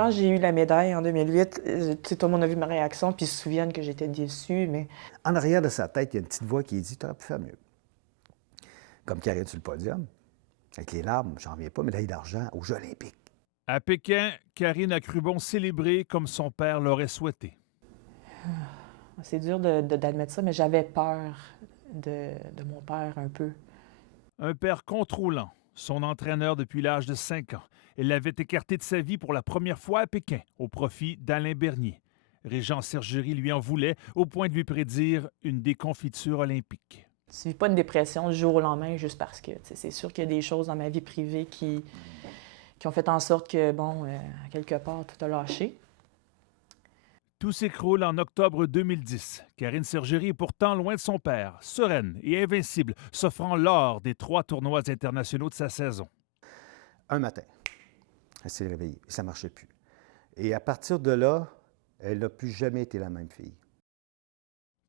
Quand j'ai eu la médaille en 2008, tu sais, tout le monde a vu ma réaction, puis ils se souviennent que j'étais déçue, mais En arrière de sa tête, il y a une petite voix qui dit « T'aurais pu faire mieux ». Comme Karine sur le podium, avec les larmes, j'en reviens pas, médaille d'argent aux Jeux olympiques. À Pékin, Karine a cru bon célébrer comme son père l'aurait souhaité. c'est dur d'admettre ça, mais j'avais peur de mon père un peu. Un père contrôlant, son entraîneur depuis l'âge de 5 ans. Elle l'avait écarté de sa vie pour la première fois à Pékin, au profit d'Alain Bernier. Régent Sergerie lui en voulait au point de lui prédire une déconfiture olympique. Tu vis pas une dépression du jour au lendemain juste parce que, tu sais, c'est sûr qu'il y a des choses dans ma vie privée qui ont fait en sorte que, bon, quelque part, tout a lâché. Tout s'écroule en octobre 2010. Karine Sergerie est pourtant loin de son père, sereine et invincible, s'offrant l'or des 3 tournois internationaux de sa saison. Un matin, elle s'est réveillée et ça ne marchait plus. Et à partir de là, elle n'a plus jamais été la même fille.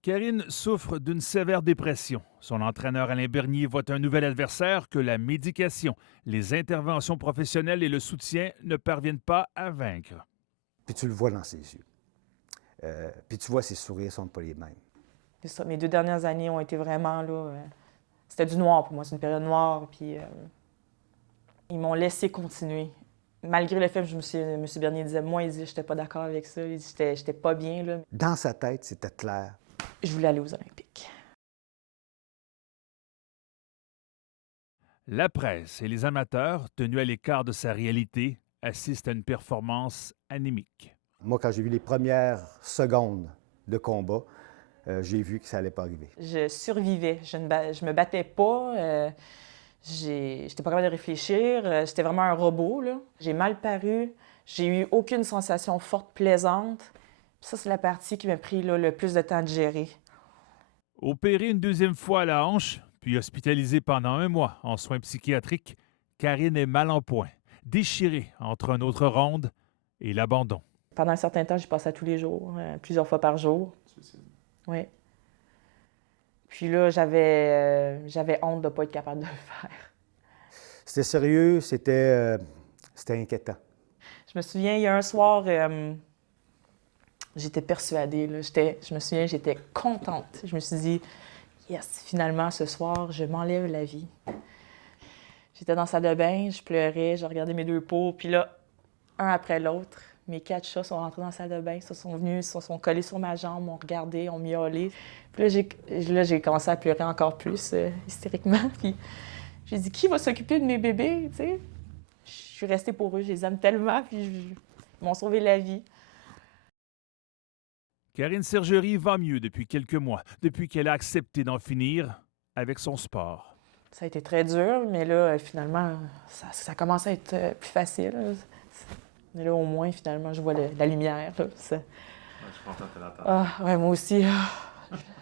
Karine souffre d'une sévère dépression. Son entraîneur Alain Bernier voit un nouvel adversaire que la médication, les interventions professionnelles et le soutien ne parviennent pas à vaincre. Puis tu le vois dans ses yeux. Puis tu vois, ses sourires ne sont pas les mêmes. C'est ça, mes 2 dernières années ont été vraiment, là, c'était du noir pour moi, c'est une période noire, puis ils m'ont laissé continuer. Malgré le fait que M. Bernier disait, moi, il dit, j'étais pas d'accord avec ça, il dit, j'étais pas bien, là. Dans sa tête, c'était clair. Je voulais aller aux Olympiques. La presse et les amateurs, tenus à l'écart de sa réalité, assistent à une performance anémique. Moi, quand j'ai vu les premières secondes de combat, j'ai vu que ça n'allait pas arriver. Je survivais, je me battais pas, j'étais pas capable de réfléchir, j'étais vraiment un robot, là. J'ai mal paru, j'ai eu aucune sensation forte, plaisante. Ça, c'est la partie qui m'a pris là, le plus de temps de gérer. Opérée une deuxième fois à la hanche, puis hospitalisée pendant 1 mois en soins psychiatriques, Karine est mal en point, déchirée entre une autre ronde et l'abandon. Pendant un certain temps, j'y passais tous les jours, plusieurs fois par jour. Oui. Puis là, j'avais honte de ne pas être capable de le faire. C'était sérieux, c'était inquiétant. Je me souviens, il y a un soir, j'étais persuadée, là, je me souviens, j'étais contente. Je me suis dit, yes, finalement, ce soir, je m'enlève la vie. J'étais dans la salle de bain, je pleurais, je regardais mes 2 pots, puis là, un après l'autre, mes 4 chats sont rentrés dans la salle de bain, se sont venus, se sont collés sur ma jambe, m'ont regardé, ont miaulé. Puis là, j'ai commencé à pleurer encore plus, hystériquement. Puis j'ai dit, qui va s'occuper de mes bébés, tu sais? Je suis restée pour eux, je les aime tellement, puis ils m'ont sauvé la vie. Karine Sergerie va mieux depuis quelques mois, depuis qu'elle a accepté d'en finir avec son sport. Ça a été très dur, mais là, finalement, ça commence à être plus facile. Mais là, au moins, finalement, je vois la lumière. Là, je suis contente de l'entendre. Ah, ouais, moi aussi.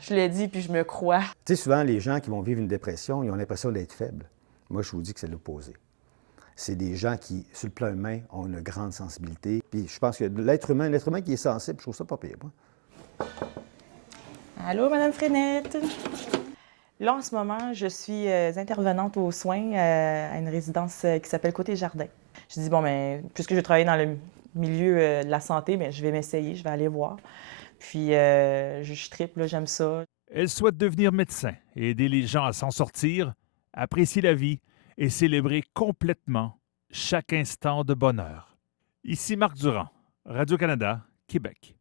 Je l'ai dit, puis je me crois. Tu sais, souvent, les gens qui vont vivre une dépression, ils ont l'impression d'être faibles. Moi, je vous dis que c'est l'opposé. C'est des gens qui, sur le plan humain, ont une grande sensibilité. Puis je pense que l'être humain qui est sensible, je trouve ça pas pire, moi. Allô, Madame Frenette? Là, en ce moment, je suis intervenante aux soins à une résidence qui s'appelle Côté Jardin. Je dis, bon, bien, puisque je travaille dans le milieu de la santé, bien, je vais m'essayer, je vais aller voir. Puis, je tripe, là, j'aime ça. Elle souhaite devenir médecin et aider les gens à s'en sortir, apprécier la vie et célébrer complètement chaque instant de bonheur. Ici Marc Durand, Radio-Canada, Québec.